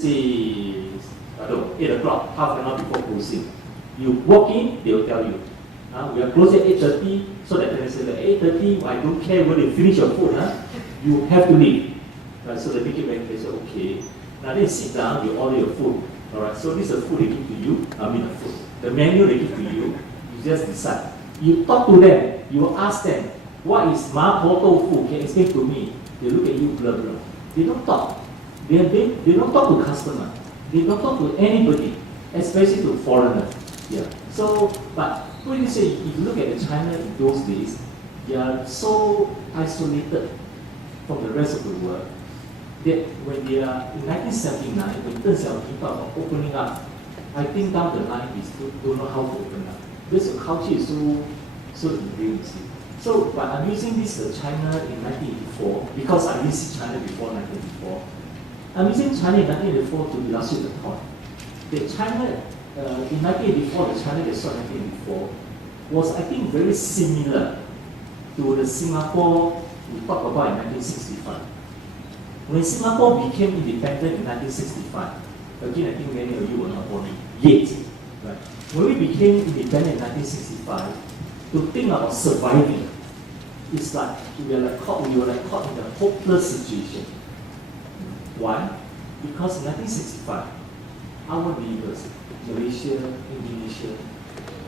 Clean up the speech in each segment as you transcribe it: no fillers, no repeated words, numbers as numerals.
say, I don't know, 8 o'clock, half an hour before closing. You walk in, they will tell you. We are closing at 8:30, so that they say, 8:30, I don't care when you finish your food, you have to leave. So they make it very clear, so okay. Now then sit down, you order your food. Alright, so this is the food they give to you, the food. The menu they give to you, you just decide. You talk to them, you ask them, what is ma po tofu? Can you explain to me? They look at you, blah blah. They don't talk. They don't talk to customer. They don't talk to anybody, especially to foreigners. Yeah. So, but what do you say? If you look at China in those days, they are so isolated from the rest of the world that when they are in 1979, when Deng Xiaoping talked about opening up, I think down the line we still don't know how to open up. This culture is so ingrained. So, but I'm using this China in 1984 because I didn't see China before 1984. I'm using China in 1984 to illustrate the point. The China in 1984, the China that saw 1984 was, I think, very similar to the Singapore we talked about in 1965. When Singapore became independent in 1965, again, I think many of you were not born yet. Right? When we became independent in 1965, to think about surviving, it's like we were caught in a hopeless situation. Why? Because in 1965, our neighbors, Malaysia, Indonesia,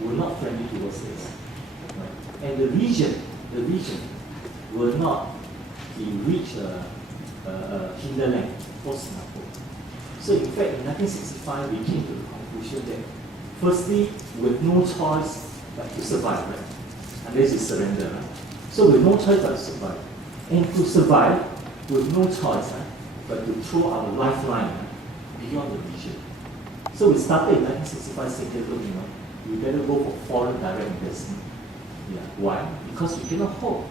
were not friendly towards us. Right? And the region will not be rich hinterland for Singapore. So in fact, in 1965, we came to the conclusion that firstly, with no choice but to survive, right? Unless you surrender, right? So with no choice but to survive. And to survive with no choice, but to throw our lifeline beyond the region. So we started in 1965 saying, look, we better go for foreign direct investment. Yeah. Why? Because we cannot hope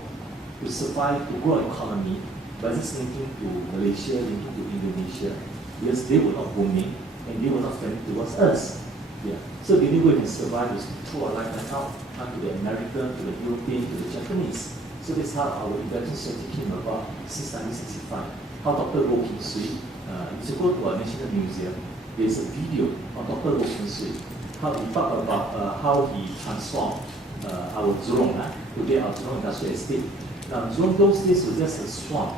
to survive, to grow our economy by just linking to Malaysia, linking to Indonesia, because they were not booming and they were not friendly towards us. Yeah. So the only way we can survive is to throw our lifeline out to the American, to the European, to the Japanese. So that's how our investment strategy came about since 1965. How Dr. Goh Kim Swee, if you go to our National Museum, there's a video of Dr. Goh Kim Swee, how he talked about how he transformed our Jurong, today our Jurong Industrial Estate. Now, Jurong those days was just a swamp,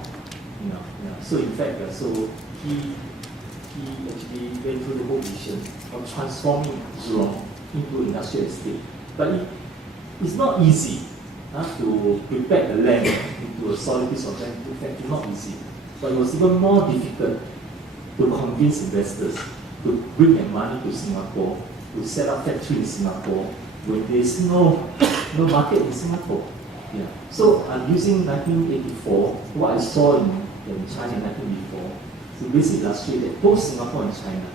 So in fact, so he actually went through the whole vision of transforming Jurong into industrial estate. But it's not easy to prepare the land into a solid piece of land. In fact, it's not easy. But it was even more difficult to convince investors to bring their money to Singapore, to set up factory in Singapore, when there's no market in Singapore. Yeah. So I'm using 1984, what I saw in China in 1984, to basically illustrate that both Singapore and China,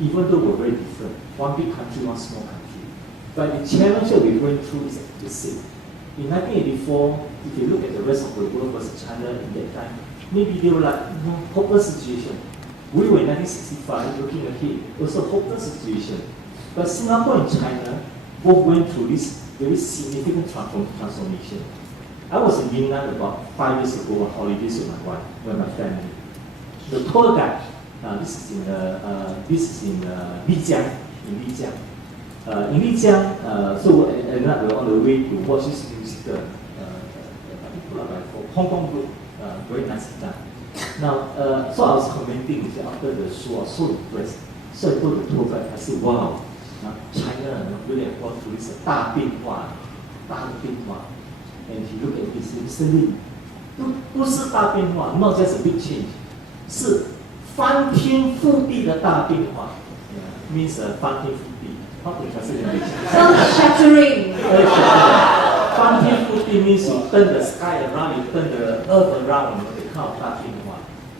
even though we're very different, one big country, one small country, but the challenge that we're going through is the same. In 1984, if you look at the rest of the world versus China in that time, maybe they were like, hopeless situation. We were in 1965 looking ahead, it was a hopeless situation. But Singapore and China both went through this very significant transformation. I was in Yunnan about 5 years ago on holidays with my wife, with my family. The tour guide, this is in Lijiang, in Lijiang, so we're on the way to watch this musical, for Hong Kong group, very nice time. Now, so I was commenting after the show, I was so impressed. So I told the tour guide, I said, wow, China really have gone through this 大变化. And he looked at this, Mr. Lin, 不是大变化, not just a big change, 是翻天覆地的大变化. Means 翻天覆地. How to translate in English? Shattering. 翻天覆地 means you turn the sky around, you turn the earth around, the kind of 大变化.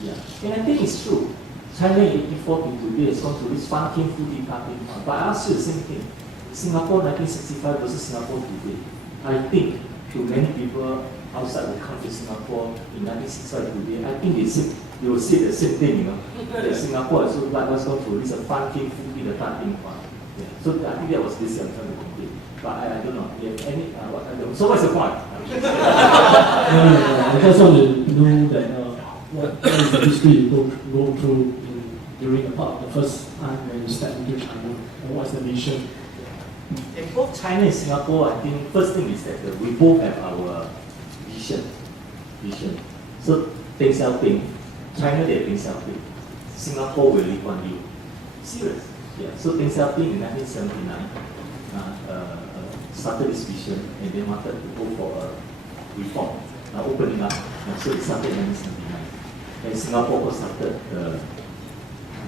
Yeah. And I think it's true. China in 84 to today has gone through this 翻天覆地大变化. But I ask you the same thing. Singapore 1965 versus Singapore today. I think to many people outside the country, Singapore in 1965 today, I think they will say the same thing, that Singapore is likewise gone through this 翻天覆地的大变化. Yeah. So I think that was this I'm trying to complete. But I don't know. You have any? So what's the point? I just want to know that what is the history you go through in during about the first time when you stepped into China? And what's the vision? In both China and Singapore, I think first thing is that we both have our vision. So Deng Xiaoping, China they have Deng Xiaoping, Singapore will Lee Kuan Yew. Serious. Yeah. So Deng Xiaoping in 1979 started this vision and they wanted to go for a reform, opening up. So it started in 1979. And Singapore also started the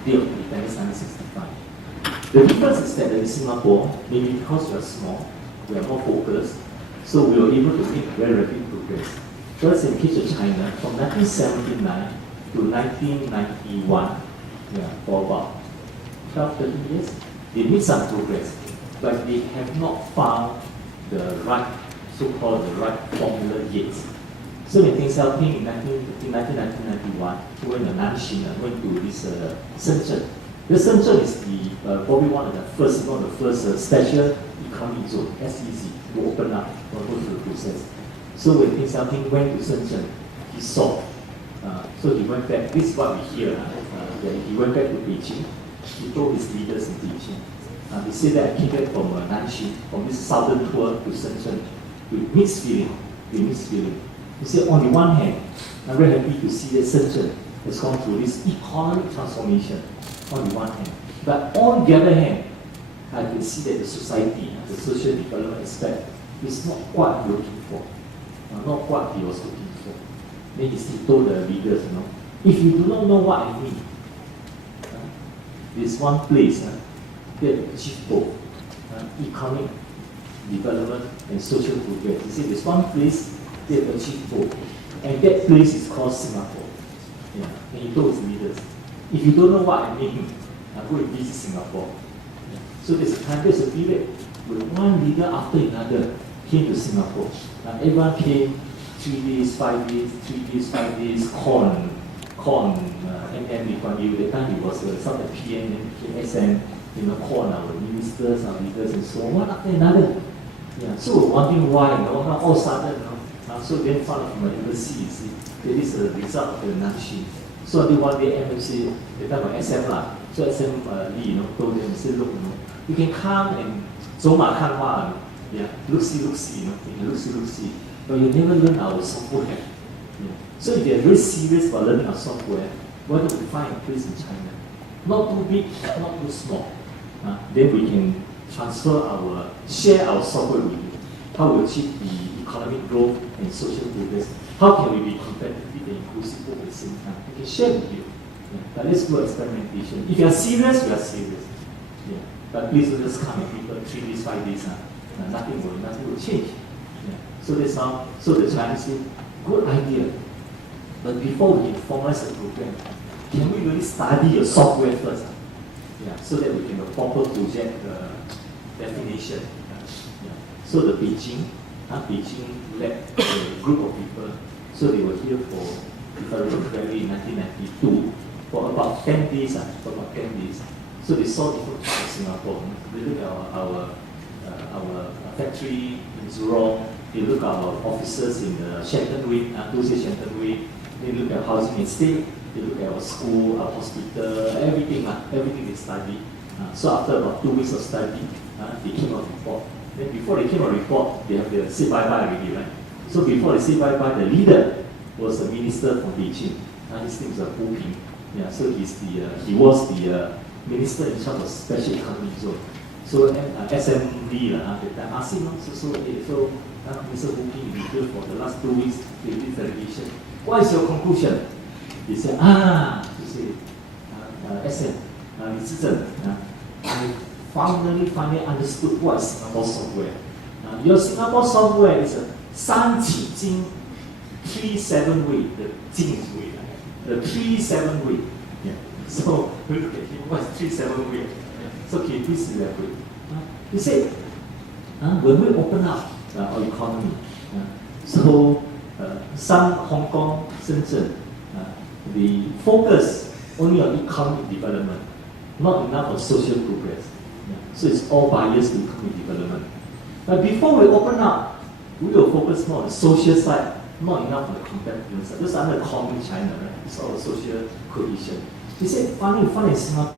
deal of independence in 1965. The difference is that in Singapore, maybe because we are small, we are more focused, so we were able to make very rapid progress. Whereas in case of China, from 1979 to 1991, for about 12, 13 years, they made some progress, but they have not found the right, so-called the right formula yet. So when Deng Xiaoping in 1991, he went to Nanxing, went to this Shenzhen. The Shenzhen is probably one of the first special economic zone, SEZ, to open up or go through the process. So when Deng Xiaoping went to Shenzhen, he saw. So he went back. This is what we hear. He went back to Beijing. He told his leaders in Beijing. He said that I came back from Nanxing, from this southern tour to Shenzhen, with mixed feeling. He said, on the one hand, I'm very happy to see that Shenzhen has gone through this economic transformation, on the one hand. But on the other hand, I can see that the society, the social development aspect, is not what we're looking for, not what he was looking for. Then he told the leaders, if you do not know what I mean, there's one place that achieve both economic development and social progress. He said there's one place that achieve both, and that place is called Singapore. Yeah. And he told his leaders, if you don't know what I mean, go and visit Singapore. Yeah. So there's a period where one leader after another came to Singapore. Everyone came 3 days, 5 days, 3 days, 5 days, and Lee Kuan Yew. That time he was some of the PM and SM, call on our ministers, our leaders, and so on, one after another. Yeah. So we're wondering why, now all of a sudden, so then found out from the embassy, you see, that is a result of the Nanxing. So I think one day embassy, the time of SM so SM Lee, told them, said, look, you can come and 走马看花, look see, but you never learn our software. Yeah. So if you're very serious about learning our software, why don't we find a place in China? Not too big, not too small. Then we can share our software with you. How we achieve the economic growth and social progress. How can we be competitive and inclusive at the same time? We can share with you. Yeah. But let's do experimentation. If you are serious, we are serious. Yeah. But please don't just come and people 3 days, 5 days. Nothing will change. Yeah. So that's how. So the Chinese say, good idea. But before we can formalize the program, can we really study your software first? Yeah. So that we can have a proper project definition. Yeah. So the Beijing led a group of people. So they were here for, if I remember correctly, in 1992 for about 10 days. So they saw different parts of Singapore. They look at our factory in Zurong. They look at our offices in Shenton Way, Shenton Way. They look at housing estate. They look at our school, our hospital, everything they study. So after about 2 weeks of study, they came out report. Then before they came out report, they have to say bye-bye already, right? So before they say bye-bye, the leader was a minister from Beijing. His name is Hu Ping. Yeah, so he was the minister in charge of special economic zone. So SMD at that time asked him, so Mr. Hu Ping is here for the last 2 weeks, they did delegation. What is your conclusion? He said, SM, Li Zizhen, I finally understood what is Singapore software. Your Singapore software is a 三起经 3-7 way, the 经 is way, the 3-7 way. Yeah. So we look at him, what is 3-7 way? Yeah. So can you please elaborate? He said, when we open up our economy, so some Hong Kong, Shenzhen, the focus only on economic development, not enough on social progress. Yeah. So it's all biased to economic development. But before we open up, we will focus more on the social side not enough for the competitiveness. This is under common China, right? It's all social cohesion. He said, fun in Singapore.